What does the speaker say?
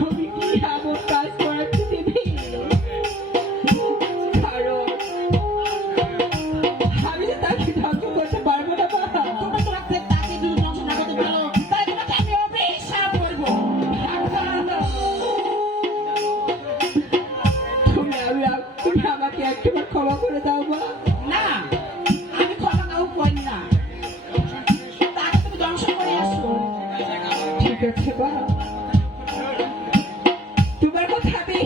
তুমি কি এমন কাজ করাচ্ছ দিদি? কারণ আমি তো তাকে ধ্বংস করতে পারবো না বাবা। তোমরা তো রাখতে তাকে যদি ধ্বংস না করতে পারো তাহলে তোমাকে আমি অভিশাপ করবো। তুমি আমাকে একবার ক্ষমা করে দাও মা। না, আমি ক্ষমা কাউ করি না, তাকে তুমি ধ্বংস করে আসো। ঠিক আছে মা, তোমার কথা আমি